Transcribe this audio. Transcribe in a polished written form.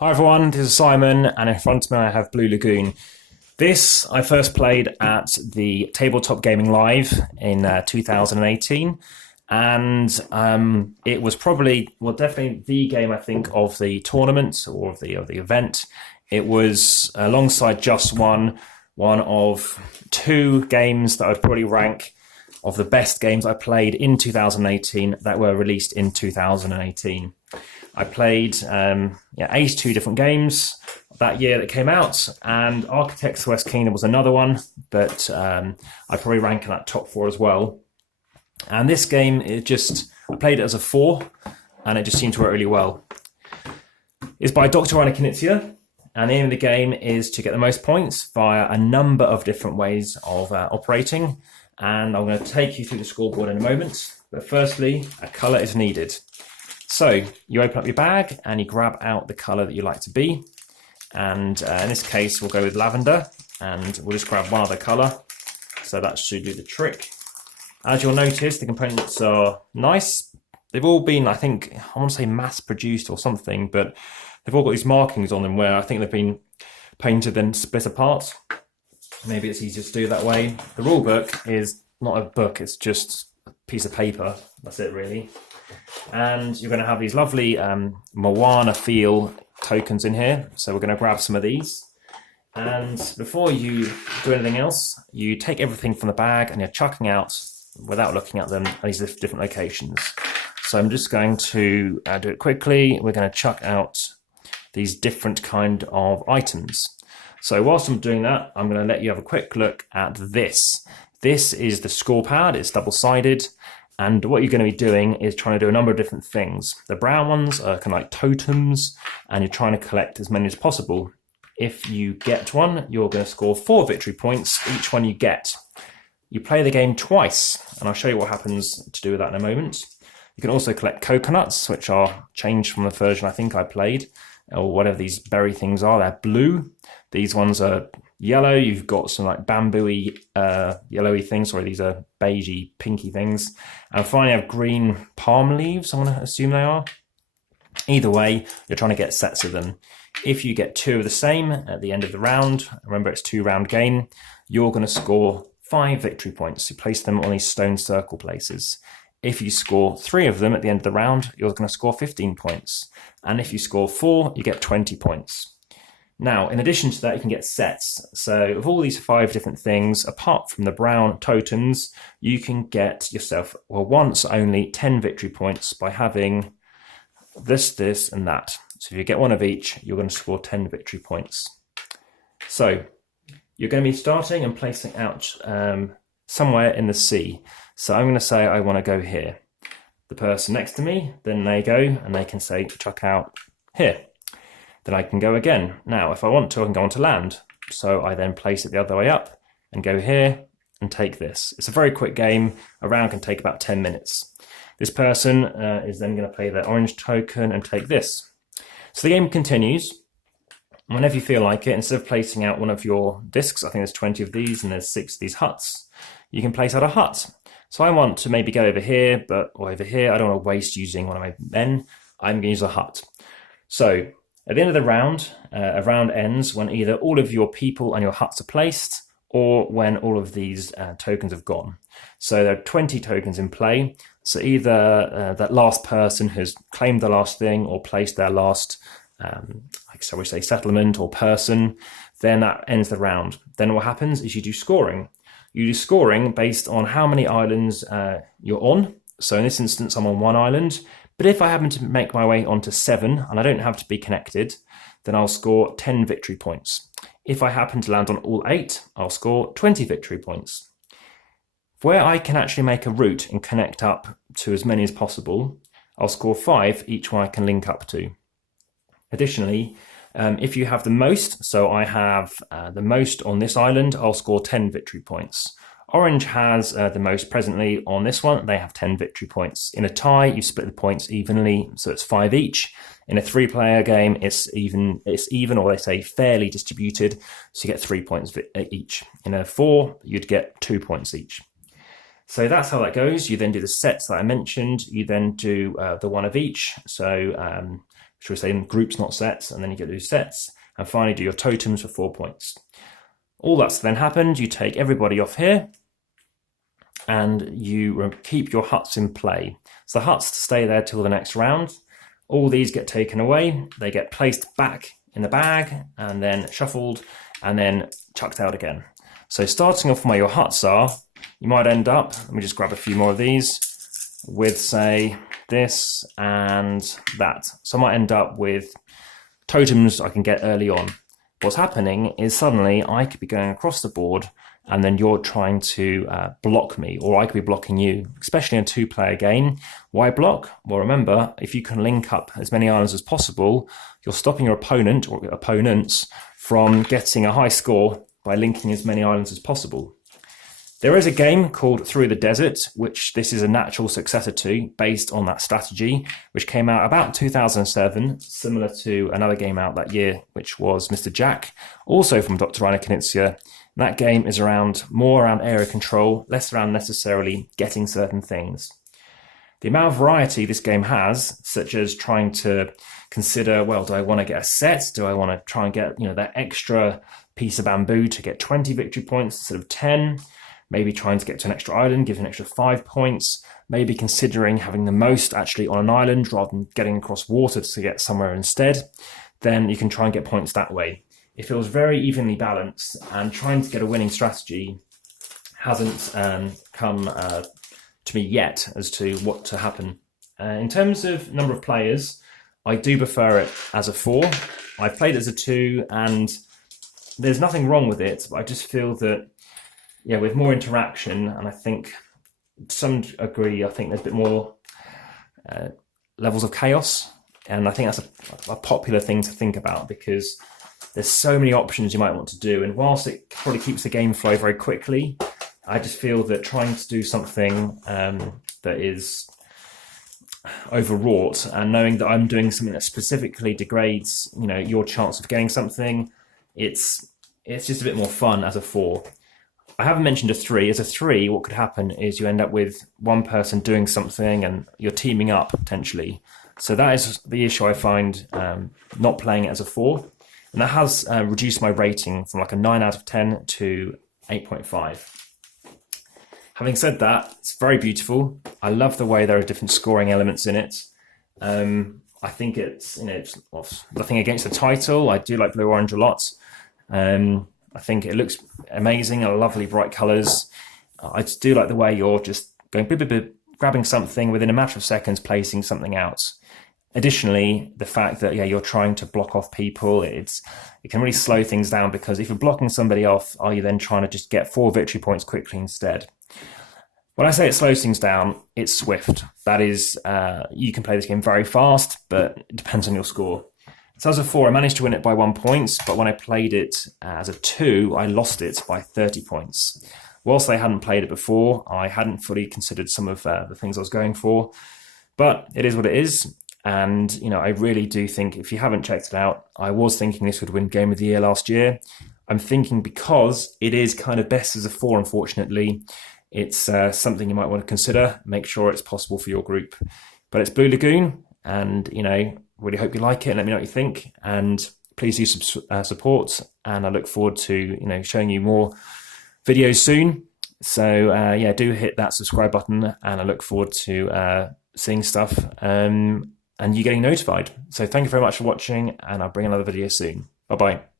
Hi everyone, this is Simon, and in front of me I have Blue Lagoon. This I first played at the Tabletop Gaming Live in 2018, and it was probably, well, definitely the game I think of the tournament or of the event. It was alongside Just one of two games that I'd probably rank of the best games I played in 2018 that were released in 2018. I played 82 different games that year that came out, and Architects West Kingdom was another one, but I probably rank in that top four as well. And this game, I played it as a 4, and it just seemed to work really well. It's by Dr. Reiner Knezia, and the aim of the game is to get the most points via a number of different ways of operating, and I'm going to take you through the scoreboard in a moment. But firstly, a colour is needed. So you open up your bag and you grab out the colour that you like to be. And in this case, we'll go with lavender, and we'll just grab one other colour. So that should do the trick. As you'll notice, the components are nice. They've all been, I think, I want to say mass produced or something, but they've all got these markings on them where I think they've been painted and split apart. Maybe it's easier to do that way. The rule book is not a book, it's just a piece of paper. That's it really. And you're going to have these lovely Moana feel tokens in here. So we're going to grab some of these. And before you do anything else, you take everything from the bag and you're chucking out, without looking at them, at these different locations. So I'm just going to do it quickly. We're going to chuck out these different kind of items. So whilst I'm doing that, I'm going to let you have a quick look at this. This is the score pad. It's double-sided. And what you're going to be doing is trying to do a number of different things. The brown ones are kind of like totems, and you're trying to collect as many as possible. If you get one, you're going to score 4 victory points, each one you get. You play the game twice, and I'll show you what happens to do with that in a moment. You can also collect coconuts, which are changed from the version I think I played, or whatever these berry things are. They're blue. These ones are yellow. You've got some like bamboo-y, yellowy things. Sorry, these are beigey, pinky things. And finally, I have green palm leaves, I want to assume they are. Either way, you're trying to get sets of them. If you get 2 of the same at the end of the round, remember it's a 2-round game, you're going to score 5 victory points. You place them on these stone circle places. If you score 3 of them at the end of the round, you're going to score 15 points. And if you score 4, you get 20 points. Now, in addition to that, you can get sets. So of all these 5 different things, apart from the brown totems, you can get yourself, well, once only 10 victory points by having this, and that. So if you get one of each, you're going to score 10 victory points. So you're going to be starting and placing out somewhere in the sea. So I'm going to say I want to go here. The person next to me, then they go and they can say chuck out here. Then I can go again. Now, if I want to, I can go onto land. So I then place it the other way up and go here and take this. It's a very quick game. A round can take about 10 minutes. This person is then going to play their orange token and take this. So the game continues. Whenever you feel like it, instead of placing out one of your discs, I think there's 20 of these and there's 6 of these huts, you can place out a hut. So I want to maybe go over here, or over here. I don't want to waste using one of my men. I'm going to use a hut. So at the end of the round, a round ends when either all of your people and your huts are placed, or when all of these tokens have gone. So there are 20 tokens in play. So either that last person has claimed the last thing or placed their last, shall we say, settlement or person, then that ends the round. Then what happens is you do scoring. You do scoring based on how many islands you're on. So in this instance, I'm on 1 island. But if I happen to make my way onto 7, and I don't have to be connected, then I'll score 10 victory points. If I happen to land on all 8, I'll score 20 victory points. Where I can actually make a route and connect up to as many as possible, I'll score 5, each one I can link up to. Additionally, if you have the most, so I have the most on this island, I'll score 10 victory points. Orange has the most presently on this one. They have 10 victory points. In a tie, you split the points evenly, so it's 5 each. In a 3-player game, it's even, or they say fairly distributed, so you get 3 points each. In a 4, you'd get 2 points each. So that's how that goes. You then do the sets that I mentioned. You then do the one of each. So should we say in groups, not sets, and then you get to do sets, and finally do your totems for 4 points. All that's then happened, you take everybody off here, and you keep your huts in play. So the huts stay there till the next round. All these get taken away, they get placed back in the bag, and then shuffled, and then chucked out again. So starting off from where your huts are, you might end up, let me just grab a few more of these, with say this and that. So I might end up with totems I can get early on. What's happening is suddenly I could be going across the board and then you're trying to block me, or I could be blocking you, especially in a 2-player game. Why block? Well, remember, if you can link up as many islands as possible, you're stopping your opponent or opponents from getting a high score by linking as many islands as possible. There is a game called Through the Desert, which this is a natural successor to, based on that strategy, which came out about 2007, similar to another game out that year, which was Mr. Jack, also from Dr. Reiner Knezia. That game is more around area control, less around necessarily getting certain things. The amount of variety this game has, such as trying to consider, well, do I want to get a set? Do I want to try and get, that extra piece of bamboo to get 20 victory points instead of 10? Maybe trying to get to an extra island gives an extra 5 points. Maybe considering having the most actually on an island rather than getting across water to get somewhere instead. Then you can try and get points that way. It feels very evenly balanced, and trying to get a winning strategy hasn't come to me yet as to what to happen. In terms of number of players, I do prefer it as a 4. I've played it as a 2, and there's nothing wrong with it, but I just feel that, with more interaction, and I think some agree, I think there's a bit more levels of chaos, and I think that's a popular thing to think about, because there's so many options you might want to do, and whilst it probably keeps the game flow very quickly, I just feel that trying to do something that is overwrought, and knowing that I'm doing something that specifically degrades, your chance of getting something, it's just a bit more fun as a 4. I haven't mentioned a 3. As a 3, what could happen is you end up with one person doing something and you're teaming up potentially. So that is the issue I find not playing it as a 4. And that has reduced my rating from like a 9 out of 10 to 8.5. Having said that, it's very beautiful. I love the way there are different scoring elements in it. I think it's nothing against the title. I do like Blue Orange a lot. I think it looks amazing, lovely bright colours. I just do like the way you're just going bip, bip, bip, grabbing something within a matter of seconds, placing something out. Additionally, the fact that you're trying to block off people, it can really slow things down, because if you're blocking somebody off, are you then trying to just get 4 victory points quickly instead? When I say it slows things down, it's swift. That is, you can play this game very fast, but it depends on your score. So as a 4, I managed to win it by 1 point, but when I played it as a 2, I lost it by 30 points. Whilst I hadn't played it before, I hadn't fully considered some of the things I was going for, but it is what it is. And, I really do think, if you haven't checked it out, I was thinking this would win Game of the Year last year. I'm thinking because it is kind of best as a 4, unfortunately, it's something you might want to consider. Make sure it's possible for your group. But it's Blue Lagoon, and, really hope you like it and let me know what you think. And please do support, and I look forward to, showing you more videos soon. So, do hit that subscribe button, and I look forward to seeing stuff and you getting notified. So thank you very much for watching, and I'll bring another video soon. Bye-bye.